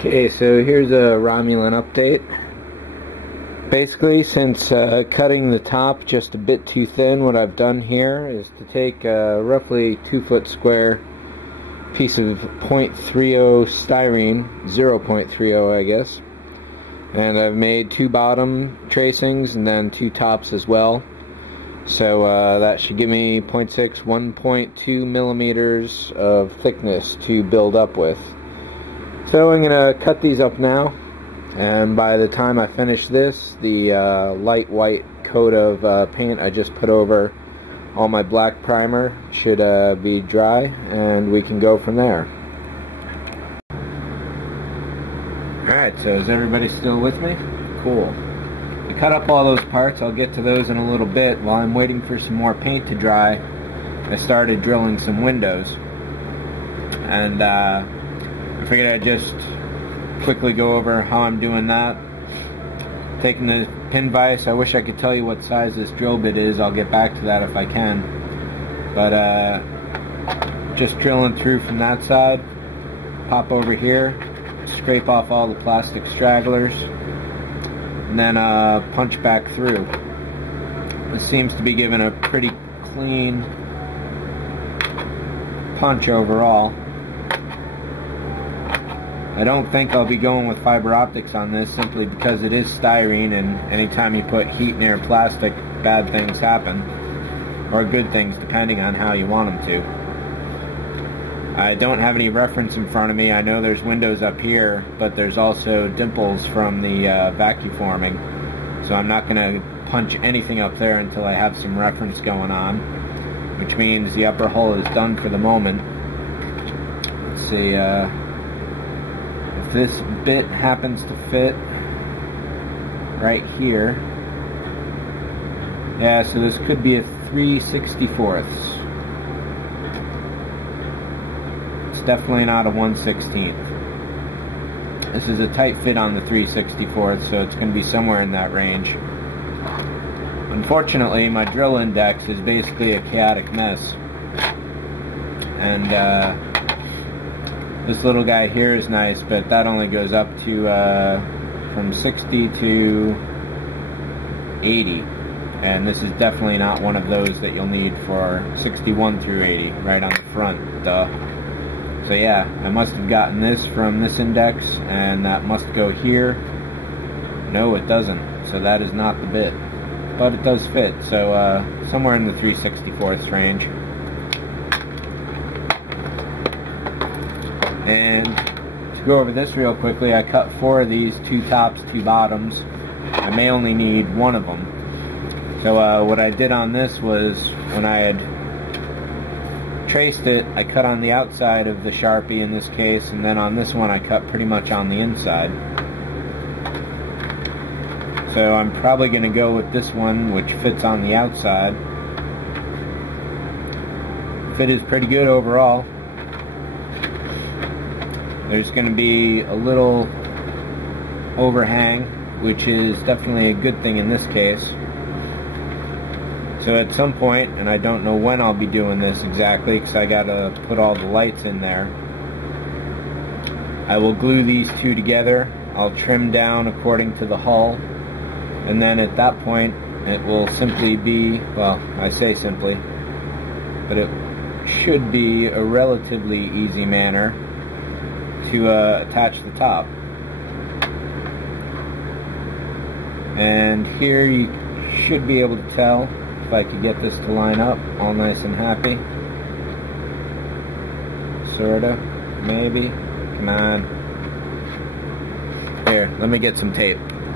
Okay, so here's a Romulan update. Basically, since cutting the top just a bit too thin, what I've done here is to take a roughly 2-foot square piece of .30 styrene, 0.30 I guess, and I've made 2 bottom tracings and then 2 tops as well. So that should give me 0.6, 1.2 millimeters of thickness to build up with. So I'm going to cut these up now, and by the time I finish this, the light white coat of paint I just put over all my black primer should be dry, and we can go from there. Alright, so is everybody still with me? Cool. I cut up all those parts. I'll get to those in a little bit. While I'm waiting for some more paint to dry, I started drilling some windows, and I figured I'd just quickly go over how I'm doing that. Taking the pin vise, I wish I could tell you what size this drill bit is. I'll get back to that if I can. But just drilling through from that side, pop over here, scrape off all the plastic stragglers, and then punch back through. This seems to be giving a pretty clean punch overall. I don't think I'll be going with fiber optics on this, simply because it is styrene, and anytime you put heat near plastic, bad things happen, or good things depending on how you want them to. I don't have any reference in front of me. I know there's windows up here, but there's also dimples from the vacuum forming, so I'm not going to punch anything up there until I have some reference going on, which means the upper hull is done for the moment. Let's see, if this bit happens to fit right here, yeah, so this could be a 3/64. It's definitely not a 1/16. This is a tight fit on the 3/64, so it's going to be somewhere in that range. Unfortunately, my drill index is basically a chaotic mess, and this little guy here is nice, but that only goes up to from 60 to 80, and this is definitely not one of those that you'll need for 61 through 80 right on the front, duh. So yeah, I must have gotten this from this index, and that must go here. No, it doesn't, so that is not the bit, but it does fit, so somewhere in the 3/64 range. And to go over this real quickly, I cut 4 of these, 2 tops, 2 bottoms. I may only need 1 of them. So what I did on this was, when I had traced it, I cut on the outside of the Sharpie in this case, and then on this one I cut pretty much on the inside. So I'm probably going to go with this one, which fits on the outside. Fit is pretty good overall. There's going to be a little overhang, which is definitely a good thing in this case. So at some point, and I don't know when I'll be doing this exactly because I got to put all the lights in there, I will glue these 2 together. I'll trim down according to the hull, and then at that point it will simply be, well, I say simply, but it should be a relatively easy manner to attach the top. And here you should be able to tell, if I could get this to line up all nice and happy. Sorta, maybe. Come on. Here, let me get some tape.